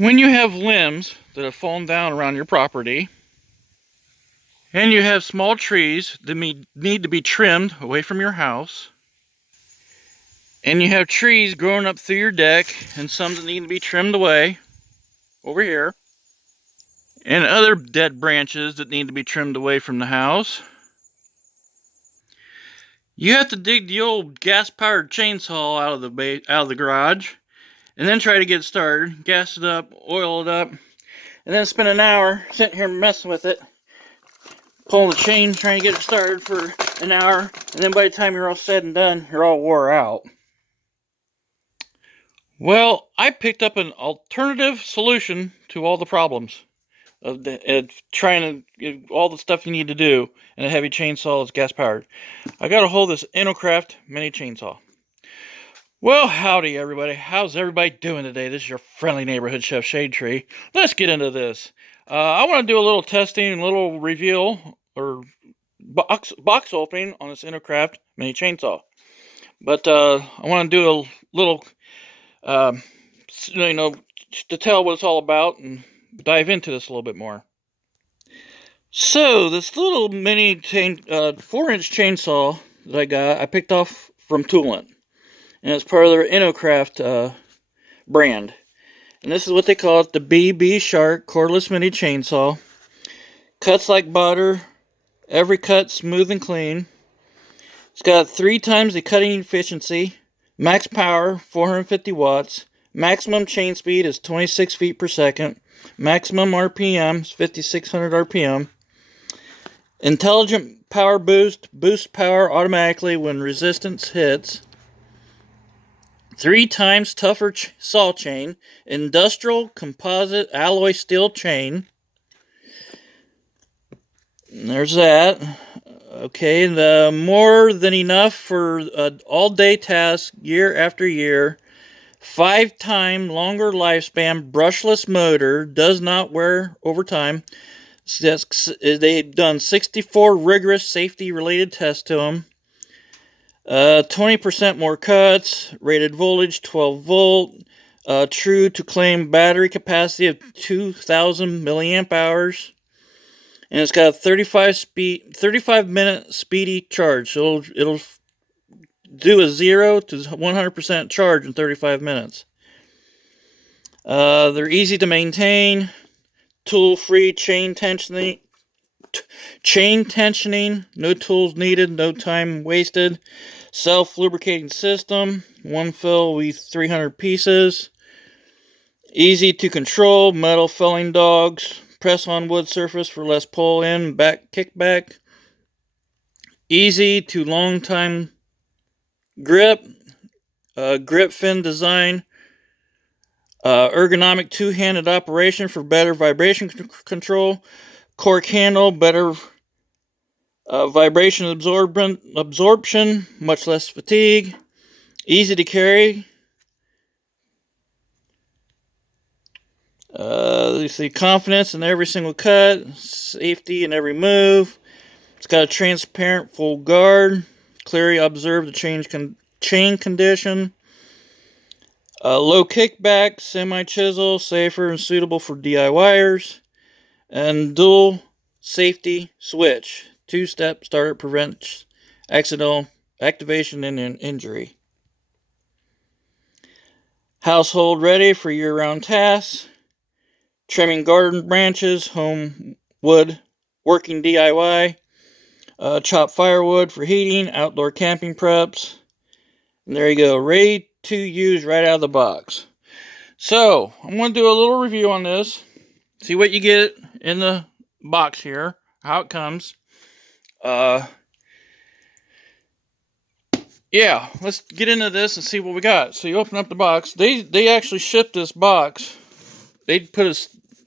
When you have limbs that have fallen down around your property, and you have small trees that need to be trimmed away from your house, and you have trees growing up through your deck, and some that need to be trimmed away over here, and other dead branches that need to be trimmed away from the house, you have to dig the old gas-powered chainsaw out of the garage, and then try to get it started, gas it up, oil it up, and then spend an hour sitting here messing with it, pulling the chain, trying to get it started for an hour, and then by the time you're all said and done, you're all wore out. Well, I picked up an alternative solution to all the problems of trying to get all the stuff you need to do in a heavy chainsaw that's gas powered. I got a hold of this Inokraft mini chainsaw. Well, howdy everybody. How's everybody doing today? This is your friendly neighborhood chef Shade Tree. Let's get into this. I want to do a little testing and a little reveal or box opening on this Inokraft mini chainsaw. But I want to do a little, to tell what it's all about and dive into this a little bit more. So this little mini 4-inch chainsaw that I picked off from Toolant, and it's part of their Inokraft brand. And this is what they call it, the BB Shark cordless mini chainsaw. Cuts like butter. Every cut smooth and clean. It's got 3 times the cutting efficiency. Max power 450 watts. Maximum chain speed is 26 feet per second. Maximum RPM is 5600 RPM. Intelligent power boost power automatically when resistance hits. 3 times tougher saw chain. Industrial composite alloy steel chain. And there's that. Okay, the more than enough for all-day task year after year. 5-time longer lifespan brushless motor, does not wear over time. They've done 64 rigorous safety-related tests to them. 20% more cuts, rated voltage 12 volt, true to claim battery capacity of 2,000 milliamp hours. And it's got a 35-minute speedy charge. So it'll do a 0 to 100% charge in 35 minutes. They're easy to maintain. Tool-free chain tensioning. No tools needed, no time wasted. Self-lubricating system. One fill with 300 pieces. Easy to control. Metal felling dogs. Press on wood surface for less pull in, back kickback. Easy to long time grip. Grip fin design. Ergonomic 2-handed operation for better vibration control. Cork handle, better vibration absorption, much less fatigue. Easy to carry. You see confidence in every single cut, safety in every move. It's got a transparent full guard. Clearly observe the chain condition. Low kickback, semi-chisel, safer and suitable for DIYers. And dual safety switch. 2-step starter prevents accidental activation and injury. Household ready for year-round tasks. Trimming garden branches, home wood, working DIY. Chop firewood for heating, outdoor camping preps. And there you go, ready to use right out of the box. So, I'm going to do a little review on this. See what you get in the box here, how it comes. Yeah, let's get into this and see what we got. So you open up the box. They actually shipped this box. They put a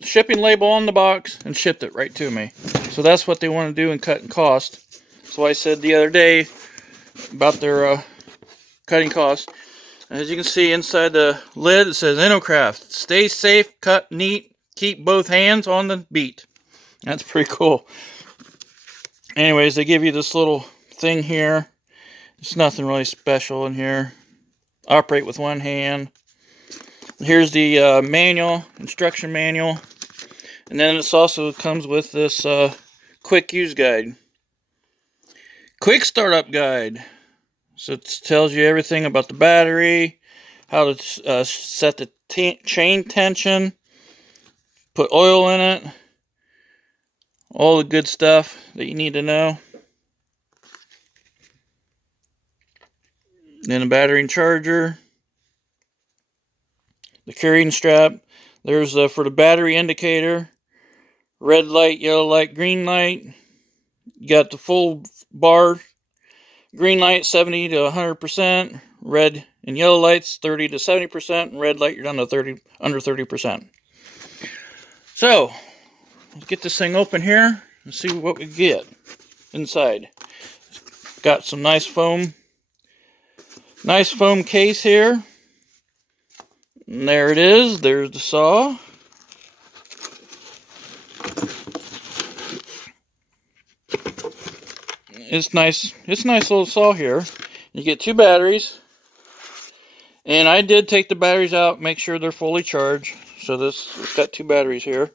shipping label on the box and shipped it right to me. So that's what they want to do in cutting cost. So I said the other day about their cutting cost. As you can see inside the lid, it says Inokraft. Stay safe, cut neat, keep both hands on the beat. That's pretty cool. Anyways, they give you this little thing here. It's nothing really special in here. Operate with one hand. Here's the manual, instruction manual. And then this also comes with this quick use guide. Quick startup guide. So it tells you everything about the battery, how to set the chain tension, put oil in it, all the good stuff that you need to know. Then the battery and charger, the carrying strap. There's for the battery indicator, red light, yellow light, green light. You got the full bar. Green light 70 to 100%, red and yellow lights 30 to 70%, and red light you're down to under 30%. So let's get this thing open here and see what we get inside. Got some nice foam case here. And there it is. There's the saw. It's nice. It's a nice little saw here. You get 2 batteries. And I did take the batteries out, make sure they're fully charged. So it's got 2 batteries here.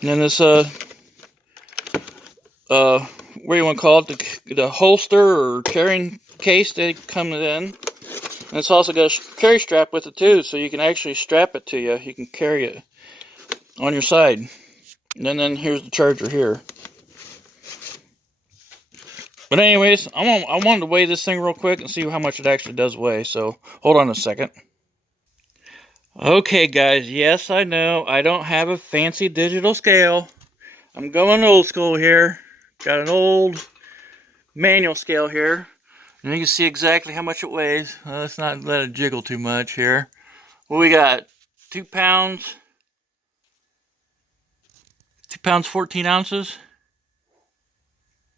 And then this what do you want to call it? The holster or carrying case that comes in. And it's also got a carry strap with it too, so you can actually strap it to you. You can carry it on your side. And then here's the charger here. But anyways, I wanted to weigh this thing real quick and see how much it actually does weigh. So hold on a second. Okay guys, yes I know I don't have a fancy digital scale. I'm going old school here. Got an old manual scale here. And you can see exactly how much it weighs. Let's not let it jiggle too much here. Well, we got 2 pounds. 2 pounds 14 ounces.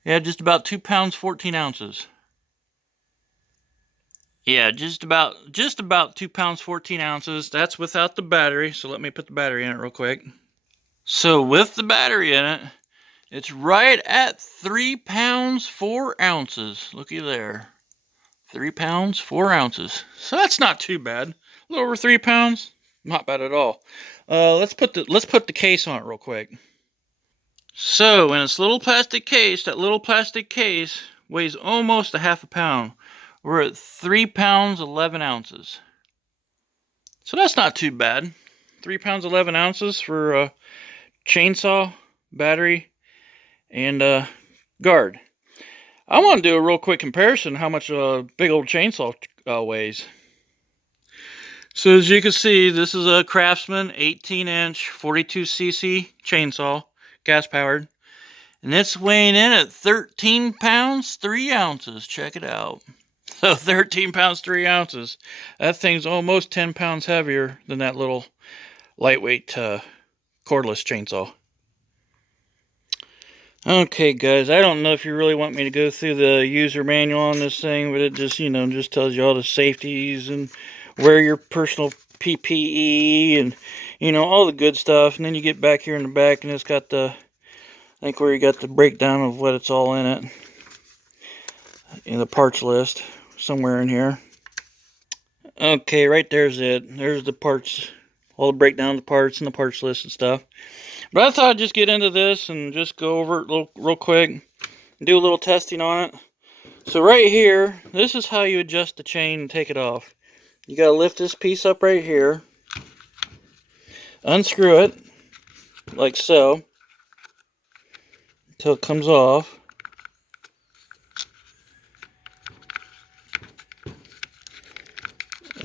Yeah, just about 2 pounds 14 ounces. Yeah, just about 2 pounds 14 ounces. That's without the battery. So let me put the battery in it real quick. So with the battery in it, it's right at 3 pounds 4 ounces. Looky there. 3 pounds 4 ounces. So that's not too bad. A little over 3 pounds. Not bad at all. Let's put the case on it real quick. So in this little plastic case, that little plastic case weighs almost a half a pound. We're at 3 pounds 11 ounces. So that's not too bad. 3 pounds 11 ounces for a chainsaw, battery, and guard. I want to do a real quick comparison how much a big old chainsaw weighs. So as you can see, this is a Craftsman 18-inch 42cc chainsaw, gas powered. And it's weighing in at 13 pounds 3 ounces. Check it out. So 13 pounds 3 ounces. That thing's almost 10 pounds heavier than that little lightweight cordless chainsaw. Okay guys, I don't know if you really want me to go through the user manual on this thing, but it just, just tells you all the safeties and wear your personal PPE and, all the good stuff. And then you get back here in the back and it's got I think where you got the breakdown of what it's all in it. In the parts list, somewhere in here. Okay, right there's it. There's the parts, all the breakdown of the parts and the parts list and stuff. But I thought I'd just get into this and just go over it real quick. Do a little testing on it. So right here, this is how you adjust the chain and take it off. You gotta lift this piece up right here. Unscrew it, like so. Until it comes off.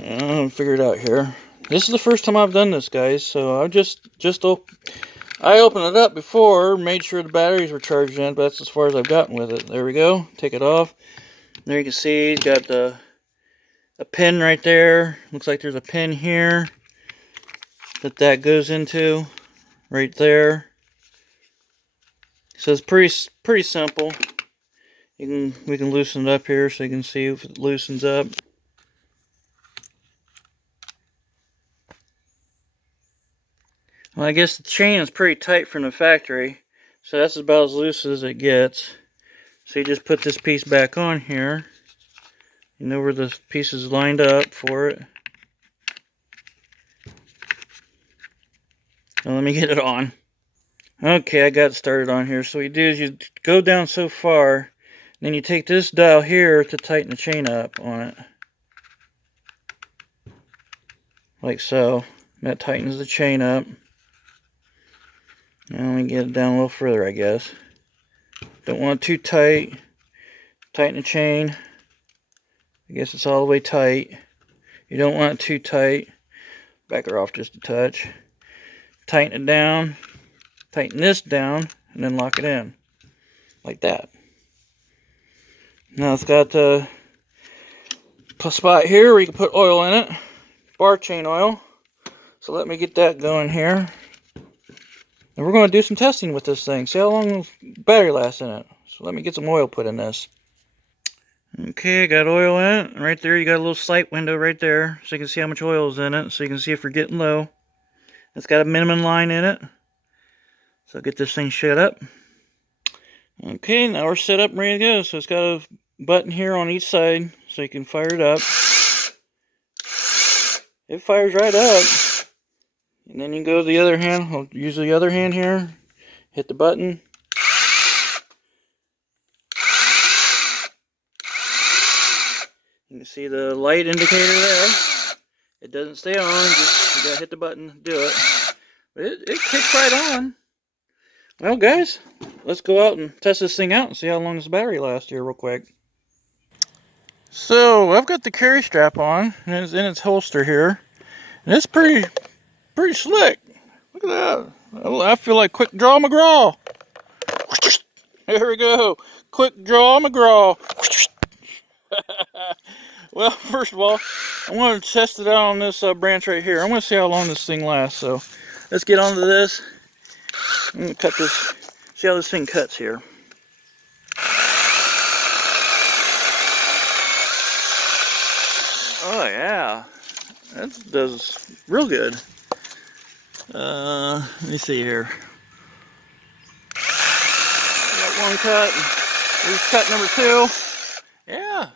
I'll figure it out here. This is the first time I've done this, guys, so I opened it up before, made sure the batteries were charged in, but that's as far as I've gotten with it. There we go. Take it off. There you can see, it's got a pin right there. Looks like there's a pin here that goes into right there. So it's pretty simple. We can loosen it up here so you can see if it loosens up. Well, I guess the chain is pretty tight from the factory, so that's about as loose as it gets. So you just put this piece back on here. You know where the piece is lined up for it. Now let me get it on. Okay, I got it started on here. So what you do is you go down so far, then you take this dial here to tighten the chain up on it. Like so. That tightens the chain up. Now let me get it down a little further, I guess. Don't want it too tight. Tighten the chain. I guess it's all the way tight. You don't want it too tight. Back her off just a touch. Tighten it down. Tighten this down, and then lock it in. Like that. Now it's got a spot here where you can put oil in it. Bar chain oil. So let me get that going here. And we're going to do some testing with this thing. See how long the battery lasts in it. So let me get some oil put in this. Okay, I got oil in it. And right there you got a little sight window right there. So you can see how much oil is in it. So you can see if we're getting low. It's got a minimum line in it. So I'll get this thing shut up. Okay, now we're set up and ready to go. So it's got a button here on each side. So you can fire it up. It fires right up. And then you go to the other hand. I'll use the other hand here. Hit the button. You can see the light indicator there. It doesn't stay on, just you gotta hit the button to do it. But it kicks right on. Well guys, let's go out and test this thing out and see how long this battery lasts here real quick. So I've got the carry strap on, and it's in its holster here. And it's pretty slick. Look at that. I feel like Quick Draw McGraw. There we go. Quick Draw McGraw. Well, first of all, I'm going to test it out on this branch right here. I'm going to see how long this thing lasts. So let's get onto this. I'm going to cut this. See how this thing cuts here. Oh yeah, that does real good. Let me see here. Got one cut. Here's cut number 2. Yeah,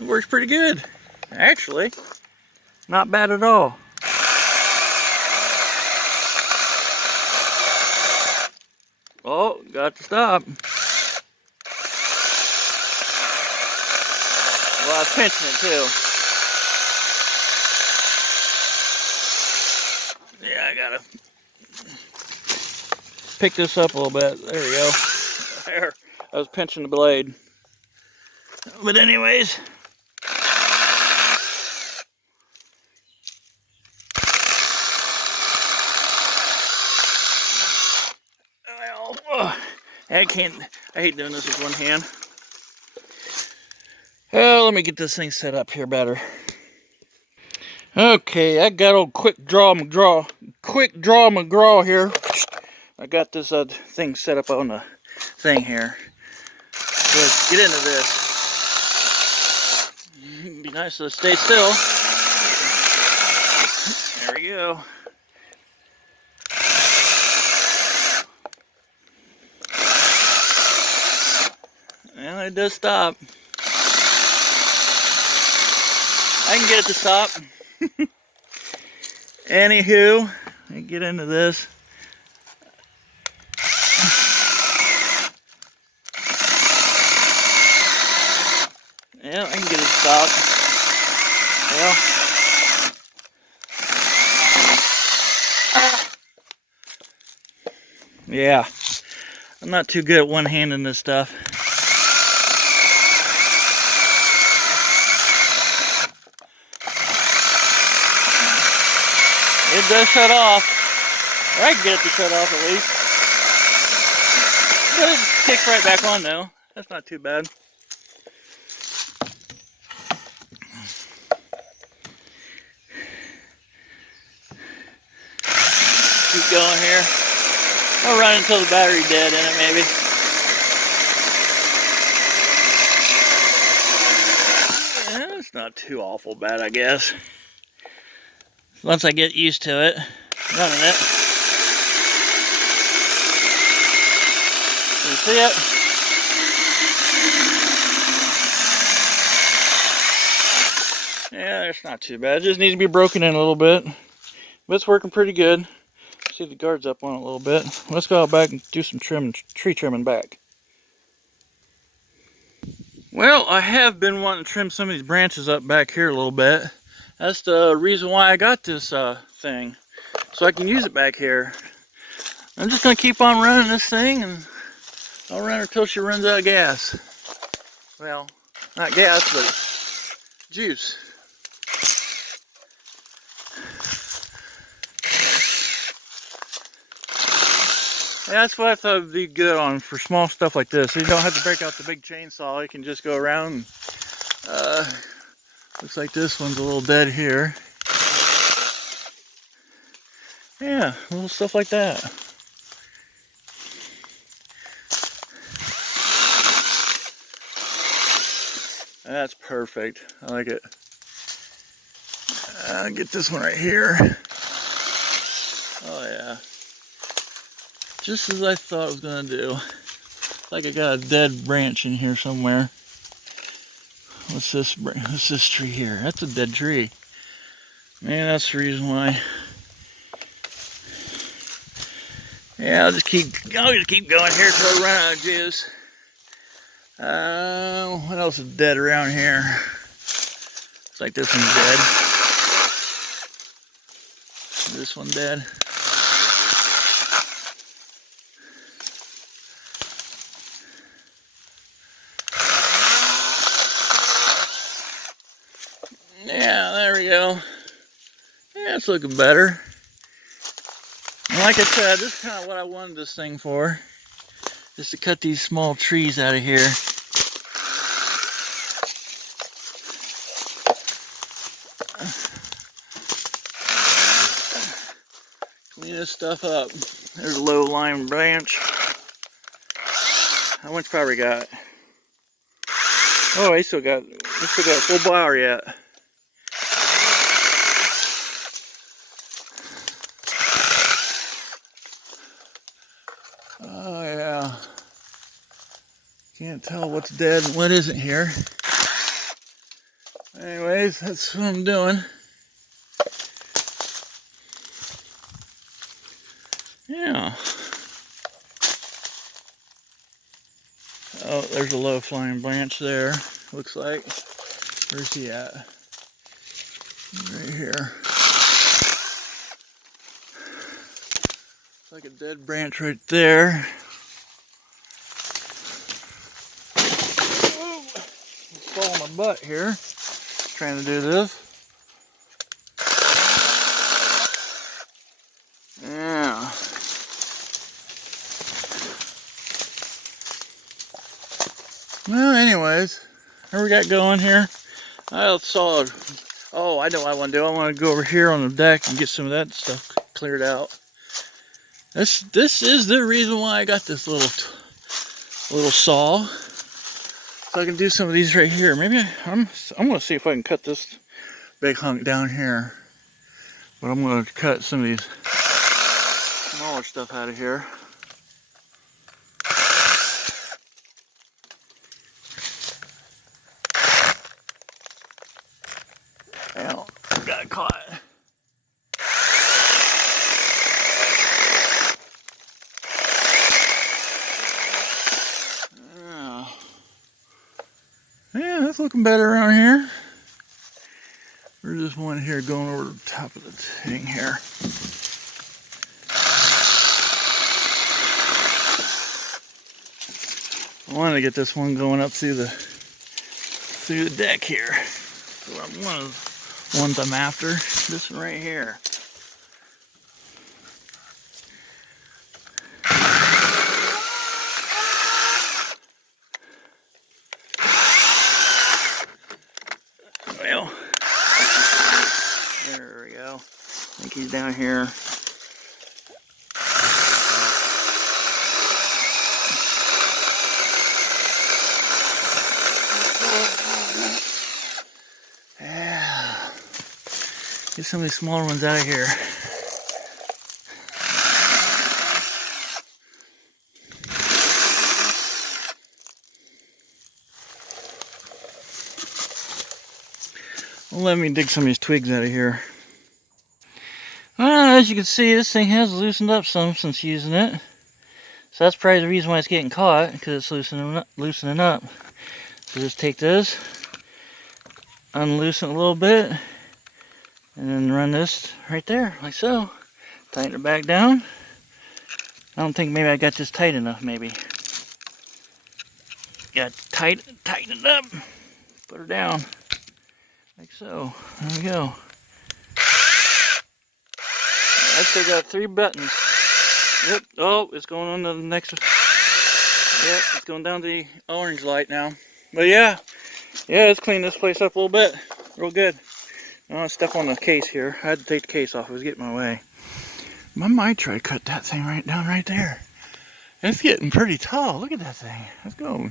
it works pretty good. Actually, not bad at all. Oh, got to stop. Well, I was pinching it too. Yeah, I gotta pick this up a little bit. There we go. There. I was pinching the blade. But anyways. Well, I hate doing this with one hand. Let me get this thing set up here better. Okay, I got old Quick Draw McGraw here. I got this thing set up on the thing here. So let's get into this. It'd be nice to stay still. There we go. And it does stop. I can get it to stop. Anywho, let me get into this. Yeah, I can get it to stop. Well. Yeah. I'm not too good at one-handing this stuff. It does shut off. Or I can get it to shut off at least. But it kicks right back on though. That's not too bad. Keep going here. I'll run until the battery's dead in it maybe. Yeah, it's not too awful bad, I guess. Once I get used to it, running it. Can you see it? Yeah, it's not too bad. It just needs to be broken in a little bit. But it's working pretty good. See the guard's up on it a little bit. Let's go out back and do some tree trimming back. Well, I have been wanting to trim some of these branches up back here a little bit. That's the reason why I got this thing, so I can use it back here. I'm just gonna keep on running this thing, and I'll run her till she runs out of gas. Well, not gas, but juice. Yeah, that's what I thought would be good on for small stuff like this. You don't have to break out the big chainsaw. You can just go around. Looks like this one's a little dead here. Yeah, little stuff like that. That's perfect. I like it. I'll get this one right here. Oh yeah. Just as I thought I was gonna do. Like I got a dead branch in here somewhere. What's this tree here? That's a dead tree. Man, that's the reason why. Yeah, I'll just keep going here till I run out of juice. What else is dead around here? Looks like this one's dead. This one dead. Yeah, there we go. Yeah, it's looking better. And like I said, this is kind of what I wanted this thing for. Just to cut these small trees out of here. Clean this stuff up. There's a low lying branch. How much power we got? Oh, we still got full power yet. Oh yeah. Can't tell what's dead and what isn't here. Anyways, that's what I'm doing. Yeah. Oh, there's a low flying branch there. Looks like. Where's he at? Right here. Looks like a dead branch right there. Oh, I'm falling my butt here. Trying to do this. Yeah. Well, anyways, what we got going here? I saw. Oh, I know what I want to do. I want to go over here on the deck and get some of that stuff cleared out. This is the reason why I got this little saw, so I can do some of these right here. Maybe I'm gonna see if I can cut this big hunk down here, but I'm gonna cut some of these smaller stuff out of here. Well, got caught. Yeah, that's looking better around here. There's this one here going over the top of the thing here. I wanted to get this one going up through the deck here. So one of the ones I'm after. This one right here. Well, there we go. I think he's down here. Yeah. Get some of these smaller ones out of here. Let me dig some of these twigs out of here. As you can see, this thing has loosened up some since using it. So that's probably the reason why it's getting caught, because it's loosening up. So just take this, unloosen it a little bit, and then run this right there, like so. Tighten it back down. I don't think maybe I got this tight enough, maybe. Got to tighten it up. Put her down, like so. There we go. I still got 3 buttons. Yep. Oh, it's going on to the next one. Yep, it's going down to the orange light now. But yeah, let's clean this place up a little bit. Real good. I don't want to step on the case here. I had to take the case off. It was getting in my way. I might try to cut that thing down right there. It's getting pretty tall. Look at that thing. Let's go.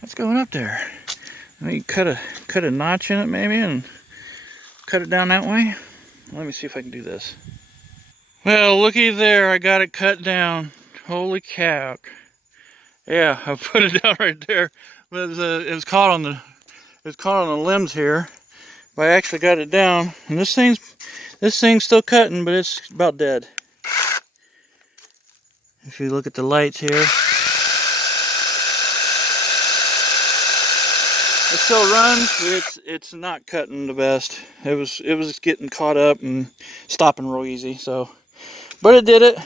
That's going up there. I think cut a notch in it maybe and cut it down that way. Let me see if I can do this. Well, looky there. I got it cut down. Holy cow. Yeah, I put it down right there. But it was caught on the limbs here. But I actually got it down. And this thing's still cutting, but it's about dead. If you look at the lights here. It still runs, but it's not cutting the best. It was getting caught up and stopping real easy, so but it did it.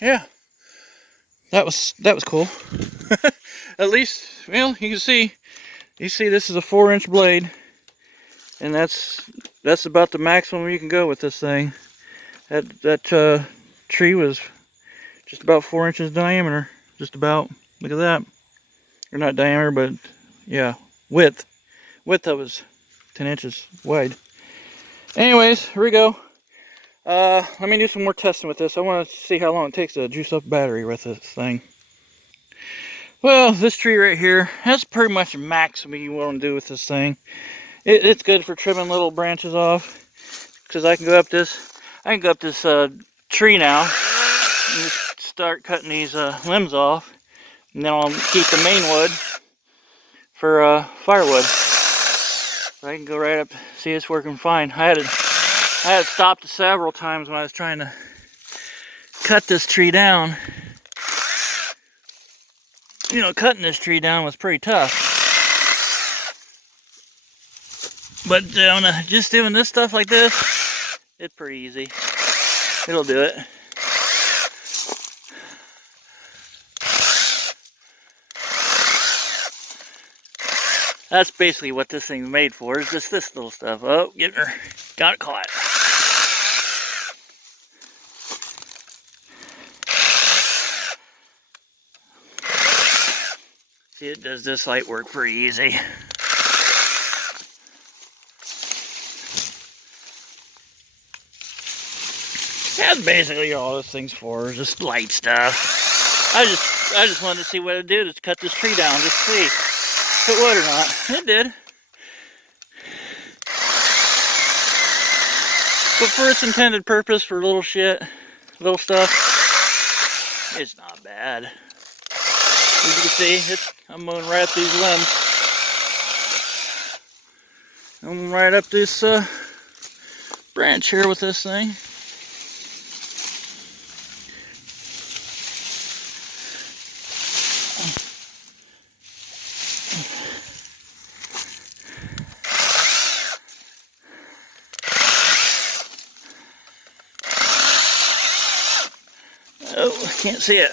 Yeah. That was cool. At least, well, you can see this is a 4-inch blade, and that's about the maximum you can go with this thing. That tree was just about 4 inches diameter, just about. Look at that. Or not diameter, but yeah, width. Width of was 10 inches wide. Anyways, here we go. Let me do some more testing with this. I want to see how long it takes to juice up battery with this thing. Well, this tree right here, that's pretty much the maximum you want to do with this thing. It's good for trimming little branches off, because I can go up this tree now and just start cutting these limbs off, and then I'll keep the main wood for firewood. So I can go right up. See, it's working fine. I had stopped several times when I was trying to cut this tree down. You know, cutting this tree down was pretty tough. But just doing this stuff like this, it's pretty easy. It'll do it. That's basically what this thing's made for, is just this little stuff. Oh, getting her. Got it caught. See, it does this light work pretty easy. That's basically all this thing's for, is just light stuff. I just wanted to see what it'd do to cut this tree down, just see if it would or not. It did. But for its intended purpose, for little stuff, it's not bad. As you can see, I'm mowing right up these limbs. I'm right up this branch here with this thing. Oh, I can't see it.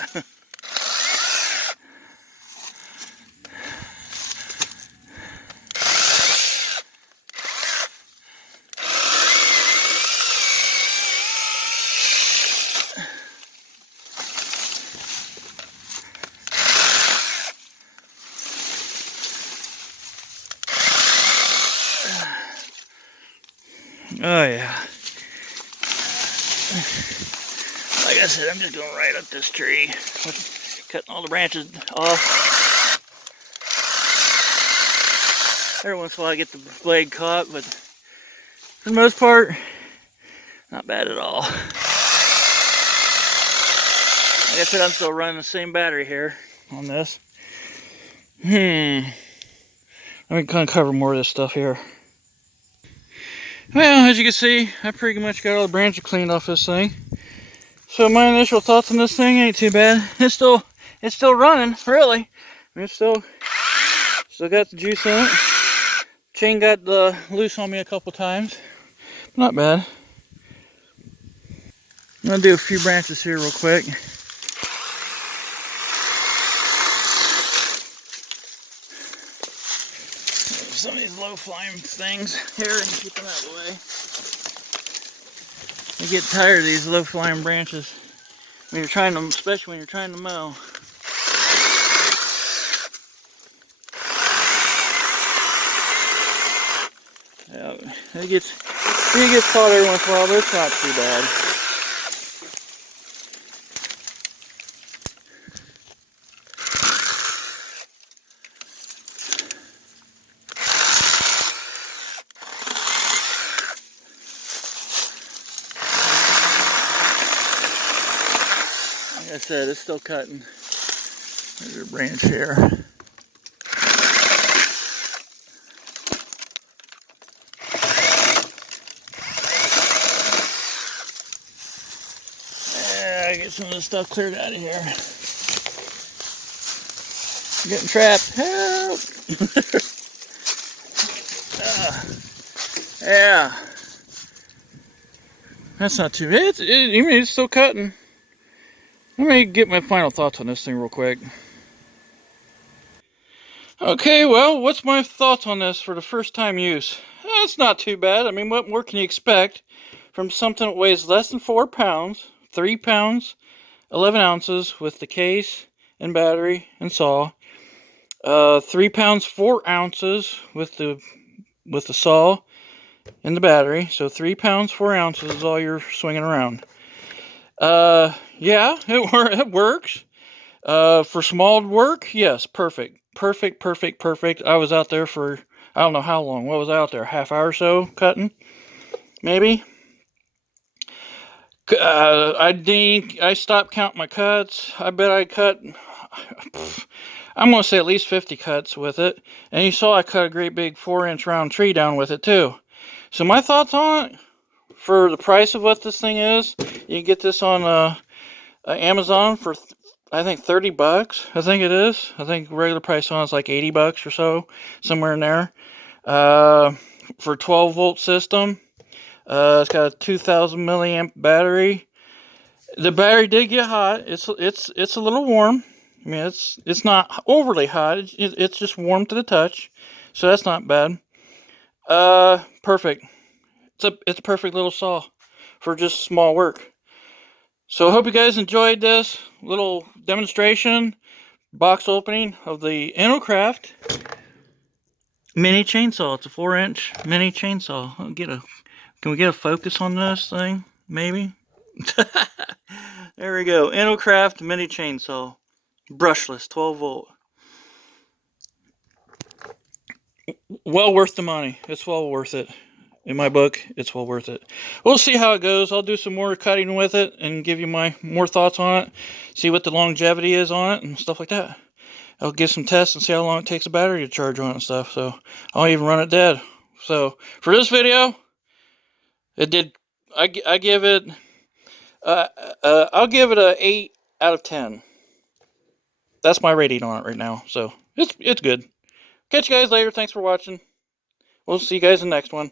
Oh yeah. Like I said, I'm just going right up this tree, cutting all the branches off. Every once in a while I get the blade caught, but for the most part, not bad at all. Like I said, I'm still running the same battery here on this. Let me kind of cover more of this stuff here. Well, as you can see, I pretty much got all the branches cleaned off this thing. So my initial thoughts on this thing ain't too bad. It's still running, really. I mean, it's still got the juice in it. Chain got loose on me a couple times. Not bad. I'm gonna do a few branches here real quick. Some of these low-flying things here and keep them out of the way. I get tired of these low-flying branches when you're trying to, especially when you're trying to mow. Yeah, it gets caught every once in a while, but it's not too bad. Like I said, it's still cutting. There's a branch here. Yeah, get some of this stuff cleared out of here. I'm getting trapped. Help! Yeah. That's not too bad. It's still cutting. Let me get my final thoughts on this thing real quick. Okay, well, what's my thoughts on this for the first time use? It's not too bad. I mean, what more can you expect from something that weighs less than 4 pounds, 3 pounds, 11 ounces with the case and battery and saw, 3 pounds, 4 ounces with the saw and the battery. So 3 pounds, 4 ounces is all you're swinging around. Yeah, it works. For small work, yes, perfect. Perfect. I was out there for, I don't know how long. What was I out there? Half hour or so cutting? Maybe? I think I stopped counting my cuts. I bet I cut, I'm going to say at least 50 cuts with it. And you saw I cut a great big 4-inch round tree down with it too. So my thoughts on it, for the price of what this thing is, you can get this on Amazon for I think 30 bucks. I think it is. I think regular price on it's like 80 bucks or so, somewhere in there. For 12-volt system, it's got a 2,000 milliamp battery. The battery did get hot. It's a little warm. I mean, it's not overly hot. It's just warm to the touch, so that's not bad. Perfect. It's a perfect little saw for just small work. So I hope you guys enjoyed this little demonstration, box opening of the Inokraft mini chainsaw. It's a 4-inch mini chainsaw. Can we get a focus on this thing? Maybe? There we go. Inokraft mini chainsaw. Brushless, 12 volt. Well worth the money. It's well worth it. In my book, it's well worth it. We'll see how it goes. I'll do some more cutting with it and give you my more thoughts on it. See what the longevity is on it and stuff like that. I'll give some tests and see how long it takes a battery to charge on it and stuff. So I'll even run it dead. So for this video, it did. I give it. I'll give it a 8 out of 10. That's my rating on it right now. So it's good. Catch you guys later. Thanks for watching. We'll see you guys in the next one.